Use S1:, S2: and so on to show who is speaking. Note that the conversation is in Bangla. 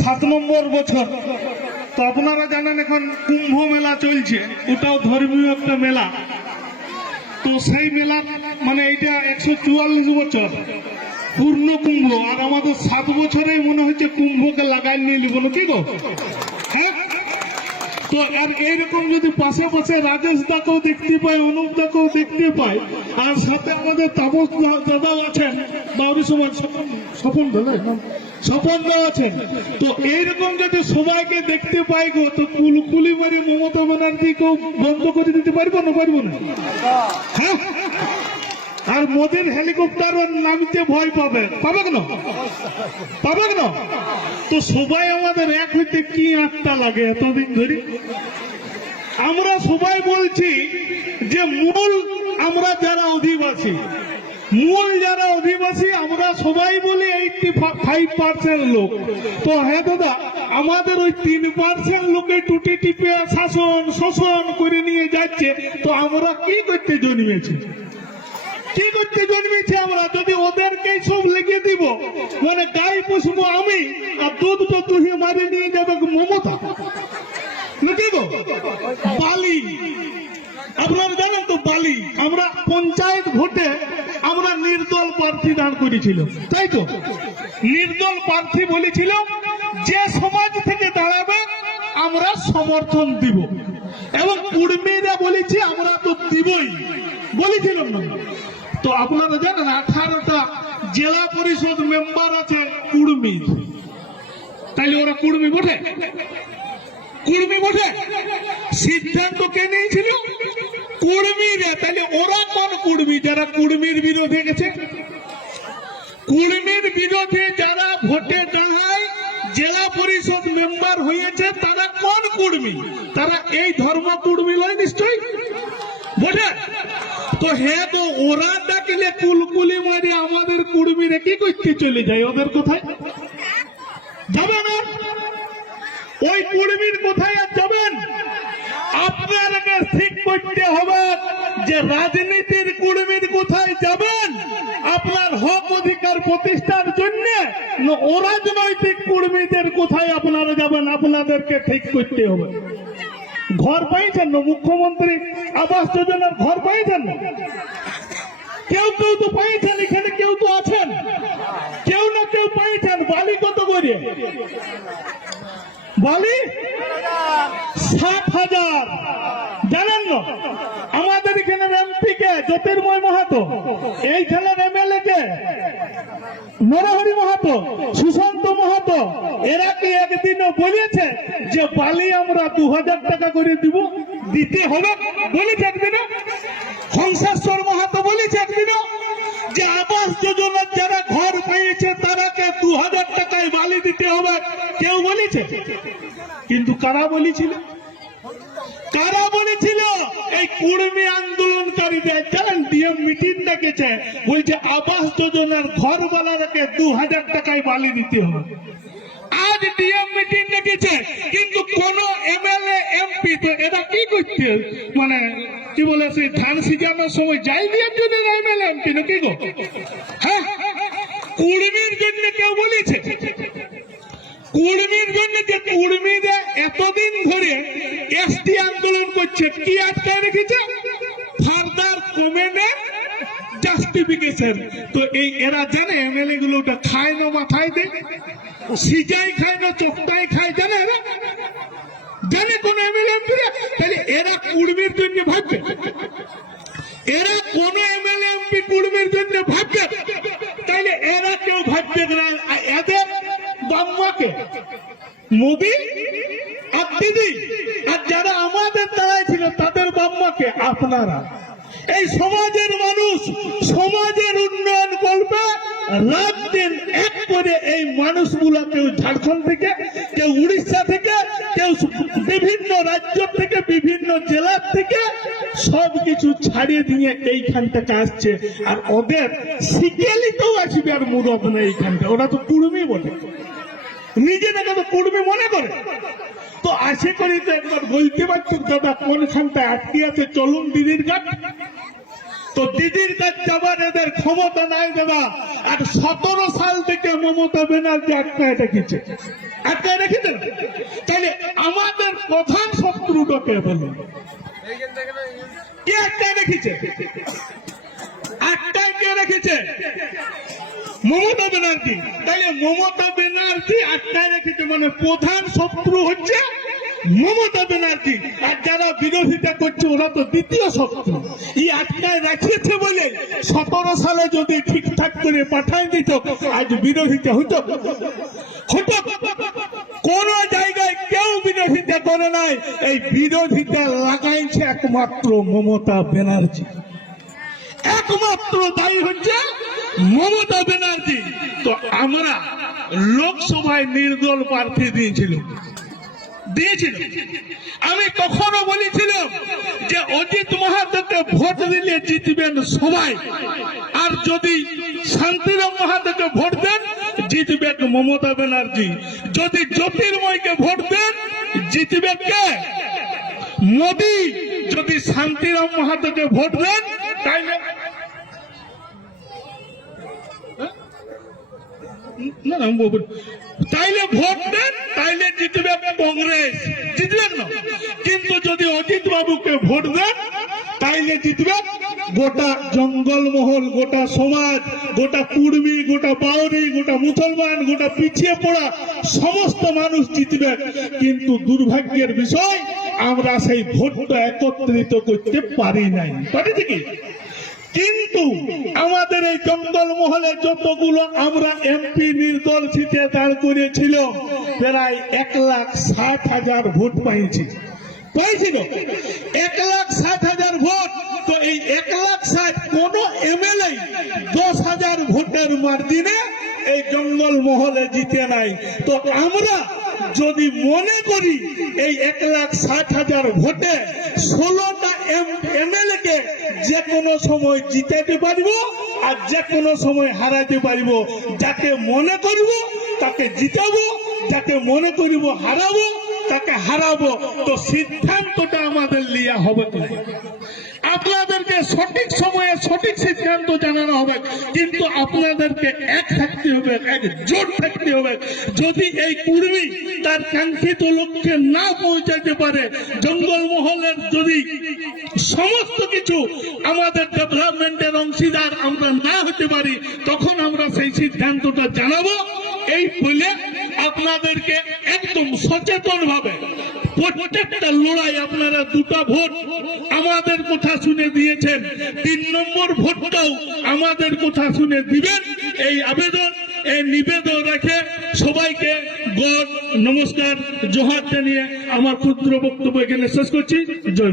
S1: সাত নম্বর বছর। তো আপনারা জানেন এখন কুম্ভ মেলা চলছে, ওটাও ধর্মীয় একটা মেলা। তো সেই মেলা মানে এইটা একশো চুয়াল্লিশ বছর, পূর্ণ কুম্ভ। আর আমাদের সাত বছরে মনে হচ্ছে কুম্ভকে লাগাই নিয়ে নিব কি গো? হ্যাঁ? তো আর এইরকম যদি পাশে পাশে রাজেশ দাকেও দেখতে পাই, অনুপ দাকেও দেখতে পাই, আর সাথে আমাদের তাপস দাদাও আছেন বাউরি সমাজ, স্বপন স্বপন দা আছেন। তো এইরকম যদি সবাইকে দেখতে পাই গো, তো কুলকুলি মারি মমতা ব্যানার্জিকেও বন্ধ করে দিতে পারব না পারব না? হ্যাঁ? আর মোদির হেলিকপ্টার নামিতে ভয় পাবে। পাবে কেন? পাবে কেন? তো সবাই আমাদের এক হইতে কি আটটা লাগে এতদিন ধরে? আমরা সবাই বলছি যে মূল আমরা যারা অধিবাসী মূল যারা অধিবাসী, আমরা সবাই বলি এইটি ফাইভ পার্সেন্ট লোক। তো হ্যাঁ দাদা, আমাদের ওই তিন পার্সেন্ট লোকে টুটি টিপে শাসন, শোষণ করে নিয়ে যাচ্ছে। তো আমরা কি করতে জন্মেছি? কি করতে জন্মেছি আমরা? যদি ওদেরকে সব লিখে দিব মানে গাই পুষবো আমি, আর দুধ তো তুহি মারি নিয়ে যাবে মমতা। গো? বালি। আপনারা জানেন তো বালি। আমরা পঞ্চায়েত ভোটে আমরা নির্দল প্রার্থী দান করেছিল তাই তো? নির্দল প্রার্থী বলেছিল, যে সমাজ থেকে দাঁড়াবে, আমরা সমর্থন দিব। এবং কুর্মীরা বলেছি, আমরা তো দিবই। বলেছিলাম না। তো আপনারা জানেন, আঠারোটা জেলা পরিষদ মেম্বার আছে কুর্মী। তাইলে ওরা কুর্মী বটে? কুর্মী বটে? সিদ্ধান্ত কে নিয়েছিল? কুর্মীরা। তাহলে ওরা কোন কুর্মী? যারা কুর্মীর বিরোধে গেছে। কুর্মীর বিরোধে যারা ভোটে দাঁড়ায়, জেলা পরিষদ মেম্বার হয়েছে, তারা কোন কুর্মী? তারা এই ধর্ম কুর্মী লয় নিশ্চয়ই? বোঝে তো হ্যাঁ তো ওরা ডাকলে কুলকুলি মারি আমাদের কুর্মীরা কি করতে চলে যায়? ওদের কোথায়? যাবে না? ওই কুর্মীর কোথায় আর যাবেন? আপনাকে ঠিক করতে হবে যে রাজনীতির কুর্মীর কোথায় যাবেন? আপনার হক অধিকার প্রতিষ্ঠার জন্য অরাজনৈতিক কুর্মীদের কোথায় আপনারা যাবেন? আপনাদেরকে ঠিক করতে হবে। ঘর পাইছেন না মুখ্যমন্ত্রী? আবাস যোজনার ঘর পাইছেন না? কেউ কেউ তো পাইছেন, এখানে কেউ তো আছেন। কেউ না কেউ পাইছেন, বালি কত করে? বালি? সাত হাজার। জানেন না আমাদের এখানে এমপি কে? জ্যোতির্ময় মাহাতো। এইখানে এমএলএ কে? নরহরি মাহাতো, সুশান্ত মাহাতো। এরা কি একদিনও বলেছে যে বালি আমরা দু হাজার টাকা করে দিব? দিতে হবে। বলেছে একদিনও। হংসেশ্বর মাহাতো বলেছে একদিনও যে আবাস যোজনার যারা ঘর পেয়েছে তারাকে দু হাজার টাকায় বালি দিতে হবে কেউ বলেছে। কিন্তু কারা বলেছিল? কারা বলেছিল? এই কুর্মী আন্দোলনকারীদের জানেন ডিএম মিটিং ডেকেছে বলছে আবাস যোজনার ঘরওয়ালাকে দু হাজার টাকায় বালি দিতে হবে। আজ ডিএম মিটিং ডেকেছে, কিন্তু কোন এমএলএ, এমপি তো এরা কি করতে মানে কি বলে সেই ধান সিজানোর সময় যাই দিয়ে জন্য এমএলএ, এমপি নাকি গো? হ্যাঁ কুর্মীর জন্য কেউ বলেছে। কুর্মীর জন্য যে কুর্মীরা এতদিন ধরে এসটি আন্দোলন করছে, কি আটকা রেখেছে? ফার্দার কমেন্ট জাস্টিফিকেশন তো এই এরা জানে এমএলএ গুলো ওটা খায় না, মাথায় দেয়। সিজাই খায় না চোখটাই খায়, জানে এরা? জানে কোন এমএলএ তাহলে এরা কুর্মীর জন্য ভাববে। এরা কোন দিদি আর যারা আমাদের দাঁড়ায় ছিল, তাদের বাম্মাকে আপনারা। এই সমাজের মানুষ সমাজের উন্নয়ন করবে, রাত দিন এক করে এই মানুষগুলা কেউ ঝাড়খণ্ড থেকে, কেউ উড়িষ্যা থেকে, কেউ বিভিন্ন রাজ্য থেকে, বিভিন্ন জেলার থেকে সব কিছু ছাড়িয়ে দিয়ে এইখান থেকে আসছে। আর ওদের সিকেলিতেও আসবে আর মুরদ নেই এইখানটা। ওরা তো কুড়মি বলে। নিজেদেরকে তো কুড়মি মনে করে। তো আশা করি তো একবার বলতে পারছেন দাদা কোনখানটা আটকে আছে, চলুন দিদির ঘাট তো দিদির কাছে যাবার এদের ক্ষমতা নাই দাদা। আর সতেরো সাল থেকে মমতা ব্যানার্জি আটকায় রেখেছে আটকায় রেখেছে না? তাহলে আমাদের প্রধান শত্রুটাকে বলুন। কে আটকায় রেখেছে আটকায় কে রেখেছে? মমতা ব্যানার্জি। তাইলে মমতা ব্যানার্জি আটকায় রেখেছে মানে প্রধান শত্রু হচ্ছে মমতা ব্যানার্জি। আর যারা বিরোধিতা করছে, ওরা তো দ্বিতীয় শত্রু। এই আটকায় রাখিয়েছে বলে সতেরো সালে যদি ঠিকঠাক করে পাঠাই দিত, আজ বিরোধিতা হতো। হতো। কোন জায়গায় কেউ বিরোধিতা করে নাই। এই বিরোধিতা লাগাইছে একমাত্র মমতা ব্যানার্জি। একমাত্র দায়ী হচ্ছে মমতা ব্যানার্জি, তো আমরা লোকসভায় নির্দল প্রার্থী দিয়েছিল দিয়েছিল আমি কখনো বলেছিলাম যে অজিত মাহাতোকে ভোট দিলে জিতবেন সবাই। আর যদি শান্তিরাম মাহাতোকে ভোট দেন জিতবে মমতা ব্যানার্জি। যদি জ্যোতির্ময়কে ভোট দেন জিতবে কে? মোদি। যদি শান্তিরাম মাহাতোকে ভোট দেন, তাইলে তাইলে ভোট দেন, তাইলে জিতবে কংগ্রেস। জিতবেন না। কিন্তু যদি অজিত বাবুকে ভোট দেন, তাইলে জিতবে গোটা জঙ্গলমহল গোটা সমাজ, গোটা কুর্মী, গোটা বাউরি, গোটা মুসলমান, গোটা পিছিয়ে পড়া সমস্ত মানুষ জিতবে। কিন্তু দুর্ভাগ্যের বিষয়, আমরা সেই ভোটটা একত্রিত করতে পারি নাই। পারি কি? কিন্তু আমাদের এই জঙ্গল মহলে যতগুলো আমরা এমপি নির্দল সিটে দাঁড় করেছিল প্রায় এক লাখ ষাট হাজার ভোট পেয়েছি পেয়েছিল এক লাখ ষাট হাজার ভোট। তো এই এক লাখ ষাট কোন এমএলএ দশ হাজার ভোটের মার্জিনে এই জঙ্গল মহলে জিতে নাই। তো আমরা যদি মনে করি এই এক লাখ ষাট হাজার ভোটে ষোলোটা কে যে কোনো সময় জিতাতে পারব আর যে কোনো সময় হারাতে পারব। যাকে মনে করব, তাকে জিতাবো, যাকে মনে করিব হারাবো, তাকে হারাবো। তো সিদ্ধান্তটা আমাদের লিয়া হবে তো আপনাদেরকে সঠিক সময়ে সঠিক সিদ্ধান্ত জানানো হবে। কিন্তু আপনাদেরকে এক থাকতে হবে, এক জোট থাকতে হবে। যদি এই কুর্মী তার কাঙ্ক্ষিত লক্ষ্যে না পৌঁছাতে পারে জঙ্গল মহলের যদি সমস্ত কিছু আমাদের ডেভেলপমেন্টের অংশীদার আমরা না হতে পারি, তখন আমরা সেই সিদ্ধান্তটা জানাব। এই বলে আপনাদেরকে একদম সচেতন ভাবে প্রত্যেকটা লড়াই আপনারা দুটা ভোট আমাদের কথা শুনে দিয়েছেন। তিন নম্বর ভোটটাও আমাদের কথা শুনে দিবেন। এই আবেদন, এই নিবেদন রেখে সবাইকে গড নমস্কার, জোহার জানিয়ে আমার ক্ষুদ্র বক্তব্য এখানে শেষ করছি। জয়